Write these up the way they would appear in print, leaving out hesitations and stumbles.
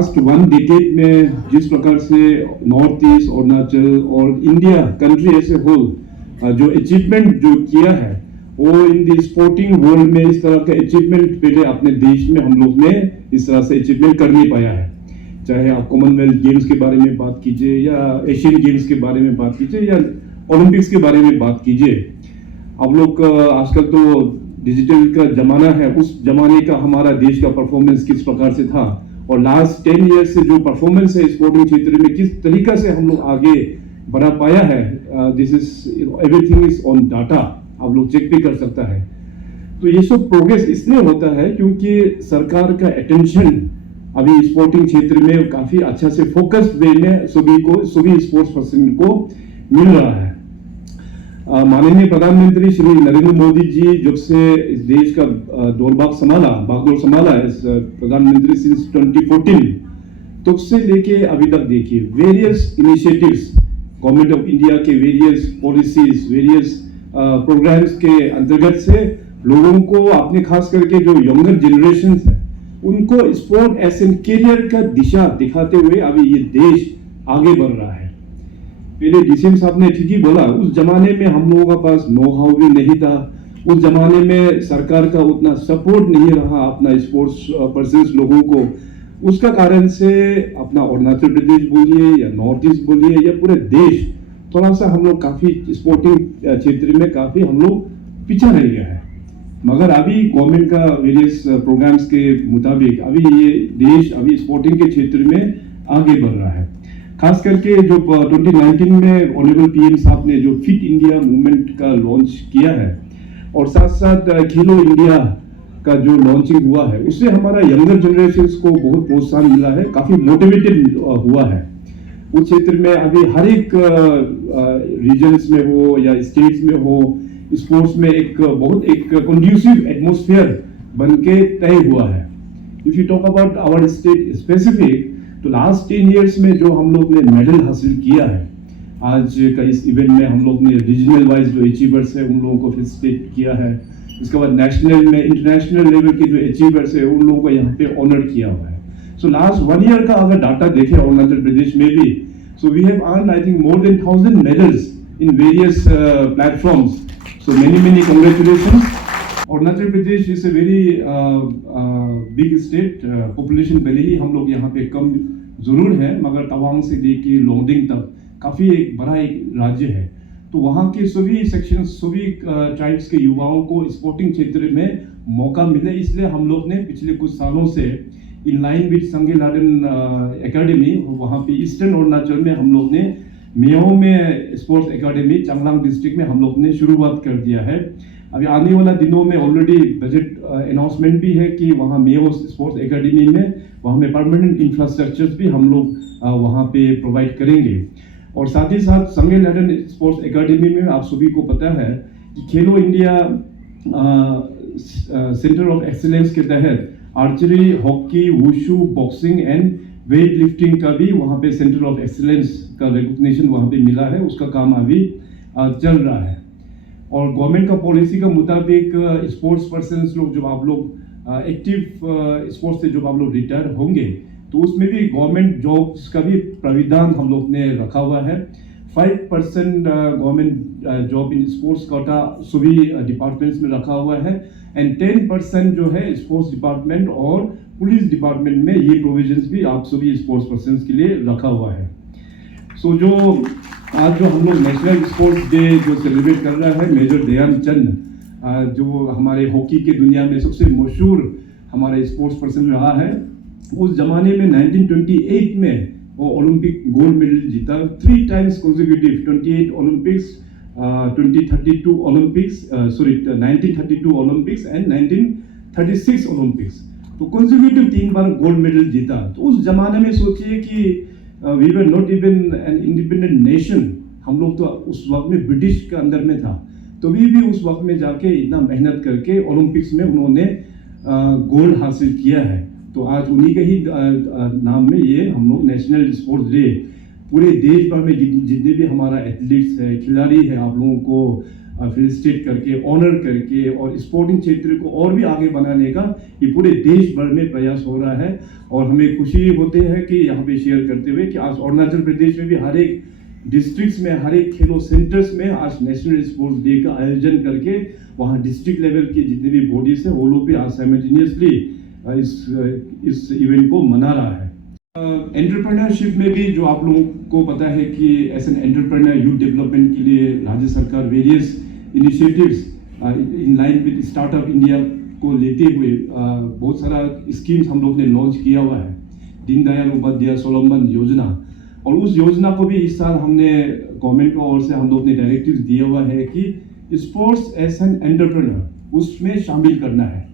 Last one decade में जिस प्रकार से नॉर्थ ईस्ट, अरुणाचल और India country as a whole जो अचीवमेंट जो किया है, वो इन द स्पोर्टिंग वर्ल्ड में इस तरह का अचीवमेंट पहले अपने देश में हम लोग ने इस तरह से अचीवमेंट कर नहीं पाया है। चाहे आप कॉमनवेल्थ गेम्स के बारे में बात कीजिए या एशियन गेम्स के बारे में बात कीजिए या ओलंपिक्स के बारे में बात कीजिए। आप लोग आजकल तो डिजिटल का जमाना है, उस जमाने का हमारा देश का परफॉर्मेंस किस प्रकार से था और लास्ट 10 ईयर्स से जो परफॉर्मेंस है स्पोर्टिंग क्षेत्र में किस तरीका से हम लोग आगे बढ़ा पाया है, this is everything is on data, आप लोग चेक भी कर सकता है। तो ये सब प्रोग्रेस इसलिए होता है क्योंकि सरकार का अटेंशन अभी स्पोर्टिंग क्षेत्र में काफी अच्छा से फोकस्ड वे में सभी स्पोर्ट्स पर्सन को मिल रहा है। माननीय प्रधानमंत्री श्री नरेंद्र मोदी जी जब से इस देश का बागडोर संभाला एज प्रधानमंत्री सिंस 2014, तब से लेके अभी तक देखिए various initiatives government of India के वेरियस पॉलिसीज, वेरियस प्रोग्राम्स के अंतर्गत से लोगों को, अपने खास करके जो यंगर जनरेशन है, उनको स्पोर्ट एज एन करियर का दिशा दिखाते हुए अभी ये देश आगे बढ़ रहा है। पहले डीसीएम साहब ने ठीक ही बोला, उस जमाने में हम लोगों का पास नो हाउ भी नहीं था, उस जमाने में सरकार का उतना सपोर्ट नहीं रहा अपना स्पोर्ट्स पर्सन लोगों को। उसका कारण से अपना अरुणाचल प्रदेश बोलिए या नॉर्थ ईस्ट बोलिए या पूरे देश थोड़ा सा हम लोग काफी स्पोर्टिंग क्षेत्र में काफी हम लोग पीछे रह गया है। मगर अभी गवर्नमेंट का वेरियस प्रोग्राम्स के मुताबिक अभी ये देश अभी स्पोर्टिंग के क्षेत्र में आगे बढ़ रहा है। खास करके जो 2019 में ऑनरेबल पीएम साहब ने जो फिट इंडिया मूवमेंट का लॉन्च किया है और साथ साथ खेलो इंडिया का जो लॉन्चिंग हुआ है, उससे हमारा यंगर जनरेशन को बहुत प्रोत्साहन मिला है, काफी मोटिवेटेड हुआ है। उस क्षेत्र में अभी हर एक रीजन्स में हो या स्टेट्स में हो, स्पोर्ट्स में एक बहुत एक कंड्यूसिव एटमॉस्फेयर बनके तय हुआ है। If you talk about our state specific, तो लास्ट 10 इयर्स में जो हम लोग ने मेडल हासिल किया है, आज का इस इवेंट में हम लोग ने रीजनल वाइज जो अचीवर्स है उन लोगों को फेलिसिटेट किया है। इसके बाद नेशनल में, इंटरनेशनल लेवल के जो अचीवर्स है उन लोगों को यहाँ पे ऑनर किया हुआ है। सो लास्ट 1 ईयर का अगर डाटा देखें अरुणाचल प्रदेश में भी, so we have earn I think more than 1000 medals in various platforms. So many congratulations. Arunachal Pradesh is a very big state, population भले ही हम लोग यहाँ पे कम जरूर है, मगर तवांग से लेके लोंगडिंग तक काफी एक बड़ा एक राज्य है। तो वहाँ के सभी सेक्शन, सभी ट्राइब्स के युवाओं को स्पोर्टिंग क्षेत्र में मौका मिले, इसलिए हम लोग ने पिछले कुछ सालों से इन लाइन विद संगे लाडेन एकेडमी, वहाँ पे ईस्टर्न अरुणाचल में हम लोग ने मेयो में स्पोर्ट्स एकेडमी चांगलांग डिस्ट्रिक्ट में हम लोग ने शुरुआत कर दिया है। अभी आने वाला दिनों में ऑलरेडी बजट अनाउंसमेंट भी है कि वहाँ मेयो स्पोर्ट्स एकेडमी में वहाँ में परमानेंट इंफ्रास्ट्रक्चर्स भी हम लोग वहाँ पे प्रोवाइड करेंगे। और साथ ही साथ संगे लाडेन स्पोर्ट्स एकेडमी में आप सभी को पता है कि खेलो इंडिया सेंटर ऑफ एक्सीलेंस के तहत archery, hockey, wushu, boxing and weight lifting का भी वहाँ पे सेंटर ऑफ एक्सीलेंस का रिकॉग्निशन वहाँ पे मिला है। उसका काम अभी चल रहा है। और गवर्नमेंट का पॉलिसी का मुताबिक स्पोर्ट्स पर्सन लोग, जब आप लोग एक्टिव स्पोर्ट्स से जब आप लोग रिटायर होंगे, तो उसमें भी गवर्नमेंट जॉब्स का भी प्राविधान हम लोग ने रखा हुआ है। 5% government job in sports quota सभी डिपार्टमेंट्स में रखा हुआ है एंड 10% जो है स्पोर्ट्स डिपार्टमेंट और पुलिस डिपार्टमेंट में ये प्रोविजंस भी आप सभी स्पोर्ट्स पर्सन के लिए रखा हुआ है। सो जो आज जो हम लोग नेशनल स्पोर्ट्स डे जो सेलिब्रेट कर रहा है, मेजर ध्यानचंद जो हमारे हॉकी के दुनिया में सबसे मशहूर हमारे स्पोर्ट्स पर्सन रहा है, उस जमाने में 1928 में वो ओलंपिक गोल्ड मेडल जीता, 3 times consecutive, 28 Olympics, 1932 Olympics and 1936 Olympics, तो कंसेक्यूटिव 3 बार गोल्ड मेडल जीता। तो उस जमाने में सोचिए कि we were not even an independent nation, हम लोग तो उस वक्त में ब्रिटिश के अंदर में था, तो भी उस वक्त में जाके इतना मेहनत करके ओलंपिक्स में उन्होंने गोल्ड हासिल किया है। तो आज उन्हीं के ही नाम में ये हम लोग नेशनल स्पोर्ट्स डे पूरे देश भर में जितने भी हमारा एथलीट्स है, खिलाड़ी है, आप लोगों को फेलिसिटेट करके, ऑनर करके और स्पोर्टिंग क्षेत्र को और भी आगे बनाने का ये पूरे देश भर में प्रयास हो रहा है। और हमें खुशी होती है कि यहाँ पे शेयर करते हुए कि आज अरुणाचल प्रदेश में भी हर एक डिस्ट्रिक्ट्स में, हर एक खेलों सेंटर्स में आज नेशनल स्पोर्ट्स डे का आयोजन करके वहाँ डिस्ट्रिक्ट लेवल की जितनी भी बॉडीज है वो लोग भी आज साइमल्टेनियसली इस इवेंट को मना रहा है। एंटरप्रेन्योरशिप में भी जो आप लोगों को पता है कि as an entrepreneur youth development के लिए राज्य सरकार various initiatives in line with startup India को लेते हुए बहुत सारा स्कीम्स हम लोग ने लॉन्च किया हुआ है। दीनदयाल उपाध्याय स्वावलंबन योजना, और उस योजना को भी इस साल हमने गवर्नमेंट की ओर से हम लोग ने डायरेक्टिव दिया हुआ है कि स्पोर्ट्स एज एन एंटरप्रेन्योर उसमें शामिल करना है।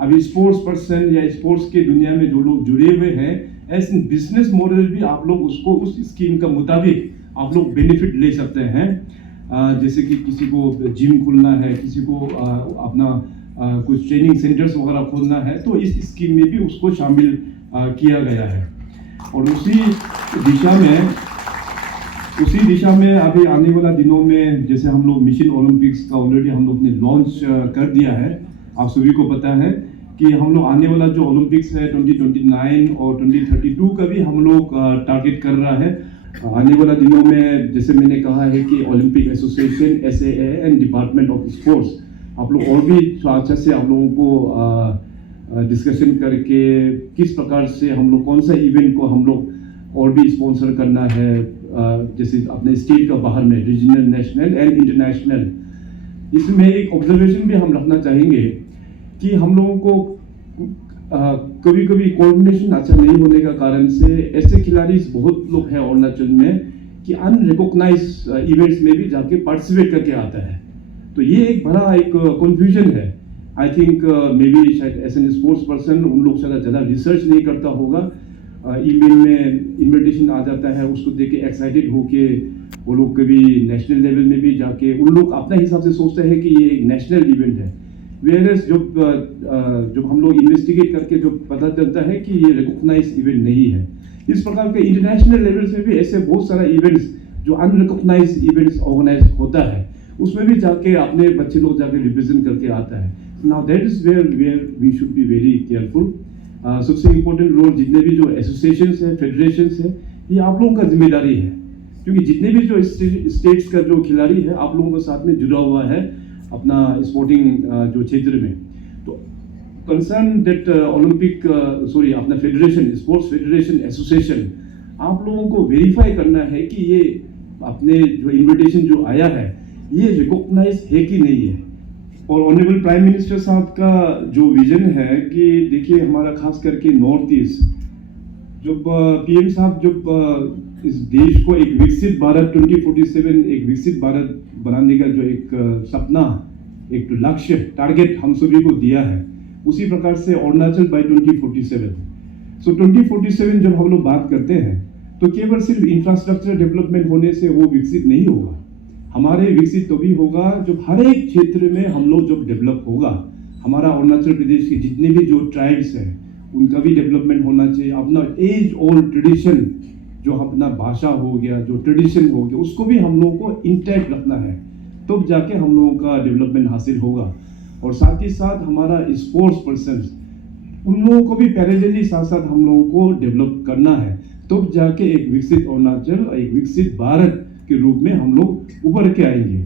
अभी स्पोर्ट्स पर्सन या स्पोर्ट्स के दुनिया में जो लोग जुड़े हुए हैं एज एन बिजनेस मॉडल भी आप लोग उसको उस स्कीम का मुताबिक आप लोग बेनिफिट ले सकते हैं। जैसे कि किसी को जिम खोलना है, किसी को अपना कुछ ट्रेनिंग सेंटर्स वगैरह खोलना है, तो इस स्कीम में भी उसको शामिल किया गया है। और उसी दिशा में अभी आने वाला दिनों में जैसे हम लोग मिशन ओलंपिक्स का ऑलरेडी हम लोग ने लॉन्च कर दिया है। आप सभी को पता है कि हम लोग आने वाला जो ओलंपिक्स है 2029 और 2032 का भी हम लोग टारगेट कर रहा है। आने वाला दिनों में जैसे मैंने कहा है कि Olympic association, SAA and department of sports आप लोग और भी अच्छा से आप लोगों को डिस्कशन करके किस प्रकार से हम लोग कौन सा इवेंट को हम लोग और भी स्पॉन्सर करना है, जैसे अपने स्टेट का बाहर में रीजनल, नेशनल एंड इंटरनेशनल। इसमें एक ऑब्जर्वेशन भी हम रखना चाहेंगे कि हम लोगों को कभी कभी कोऑर्डिनेशन अच्छा नहीं होने का कारण से ऐसे खिलाड़ी बहुत लोग हैं अरुणाचल में कि अनरिकॉग्नाइज इवेंट्स में भी जाके पार्टिसिपेट करके आता है। तो ये एक बड़ा एक कंफ्यूजन है। आई थिंक मे बी शायद एज एन स्पोर्ट्स पर्सन उन लोग शायद ज़्यादा रिसर्च नहीं करता होगा। ईमेल में इन्विटेशन आ जाता है, उसको देख के एक्साइटेड होके वो लोग कभी नेशनल लेवल में भी जाके उन लोग अपने हिसाब से सोचते हैं कि ये एक नेशनल इवेंट है। वेयरएस जब हम लोग इन्वेस्टिगेट करके जो पता चलता है कि ये रिकॉग्नाइज इवेंट नहीं है। इस प्रकार के इंटरनेशनल लेवल्स में भी ऐसे बहुत सारा इवेंट्स जो अनरिकॉग्नाइज इवेंट्स ऑर्गेनाइज होता है, उसमें भी जाके अपने बच्चे लोग जाके रिप्रेजेंट करके आता है। Now that is where we should be very careful. सबसे इम्पोर्टेंट रोल जितने भी जो एसोसिएशंस है, फेडरेशंस है, ये आप लोगों का जिम्मेदारी है, क्योंकि जितने भी जो स्टेट्स का जो खिलाड़ी है आप लोगों के साथ में जुड़ा हुआ है अपना स्पोर्टिंग जो क्षेत्र में। तो कंसर्न दैट अपना फेडरेशन, स्पोर्ट्स फेडरेशन एसोसिएशन, आप लोगों को वेरीफाई करना है कि ये अपने जो इन्विटेशन जो आया है ये रिकॉग्नाइज है कि नहीं है। और ऑनरेबल प्राइम मिनिस्टर साहब का जो विजन है कि देखिए हमारा खास करके नॉर्थ ईस्ट, जब PM साहब जब इस देश को एक विकसित भारत 2047 एक विकसित भारत बनाने का जो एक सपना, एक लक्ष्य, टारगेट हम सभी को दिया है, उसी प्रकार से अरुणाचल बाय 2047। सो 2047 जब हम लोग बात करते हैं तो केवल सिर्फ इंफ्रास्ट्रक्चर डेवलपमेंट होने से वो विकसित नहीं होगा। हमारे विकसित तभी होगा जब हर एक क्षेत्र में हम लोग जब डेवलप होगा। हमारा अरुणाचल प्रदेश के जितने भी जो ट्राइब्स हैं उनका भी डेवलपमेंट होना चाहिए। अपना एज ओल्ड ट्रेडिशन, जो अपना भाषा हो गया, जो ट्रेडिशन हो गया, उसको भी हम लोगों को इंटैक्ट रखना है, तब तो जाके हम लोगों का डेवलपमेंट हासिल होगा। और साथ ही साथ हमारा स्पोर्ट्स पर्सन, उन लोगों को भी पैरेलली साथ साथ हम लोगों को डेवलप करना है, तब तो जाके एक विकसित अरुणाचल, एक विकसित भारत के रूप में हम लोग उभर के आएंगे।